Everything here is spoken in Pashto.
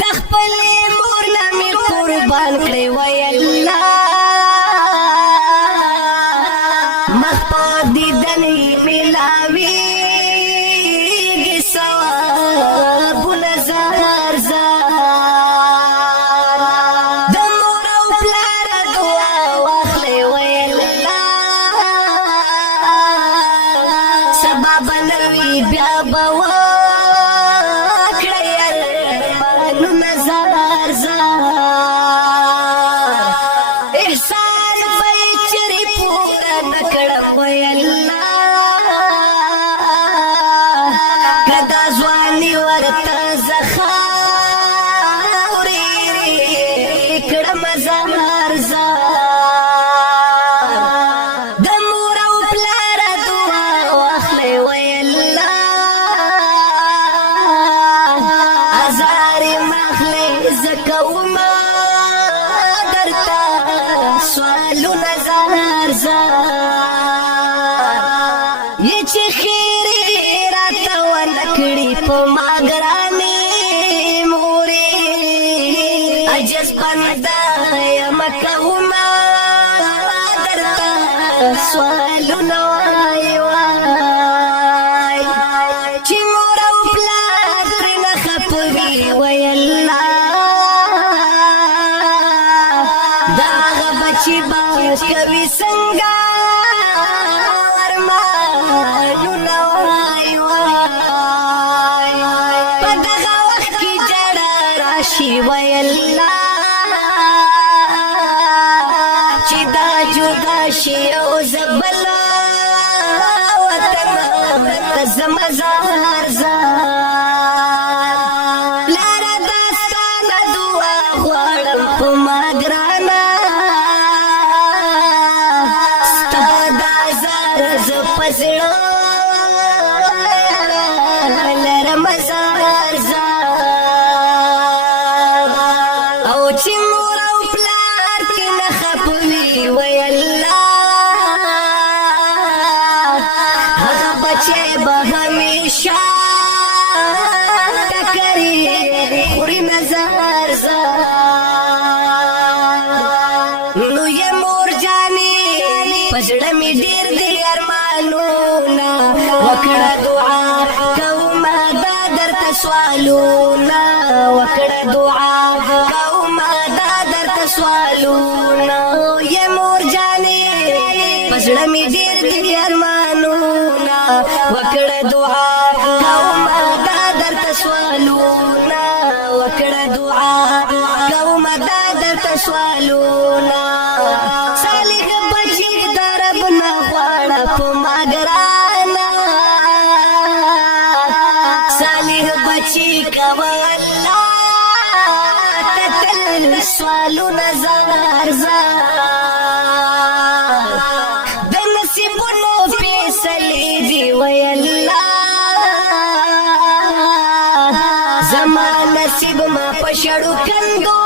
د خپل مور نامې قربان کړې وای الله مخ په دیدن ملاویږي ثوابونه زار زار د مور او پلار دعا واخلې وای الله سبا بنوي بیا به احسان بچری پورا نکړم وای الله کدا ځواني ورته زخاوري کړم زهر زار د مور او پلار دعا واخلې وای الله ازار مخلې زکوما سوالونه زار زار یہ چې خیره راته ونکړي په ما ګرانې مورې عجز پنده یم کومه درته سوالونه وای وای چې مور او پلار ترېنه خفه وي وای الله چې باز کوي څنګه ارمانونه وای وای په دغه وخت کې جړه راشي وای الله چې دا جدا شي او زبل وطن ته زما زار زار لاره داستانه دعا غواړم په ما ګرانه پسړو لرم زار زار او چې مور او پلار کې نه خپوي وای الله هغه بچي به همیشه ټکري خوري نظر زار نو یې مور جانې پزړه می ډیر دی ارمانونا وکړه دعا کومه دا درته سوالونا وکړه دعا کومه دا درته سوالونا یې مور جانې پزړه می ډیر دی ارمانونا وکړه دعا کومه دا درته سوالونا وکړه دعا کومه دا درته سوالونا صالح بچی درب نه غواړه په ما ګرانه صالح بچی کوه الله ته تل سوالونه زار زار د نصیبونو فیصلې دي وای الله زما نصیب ما په شړو کندو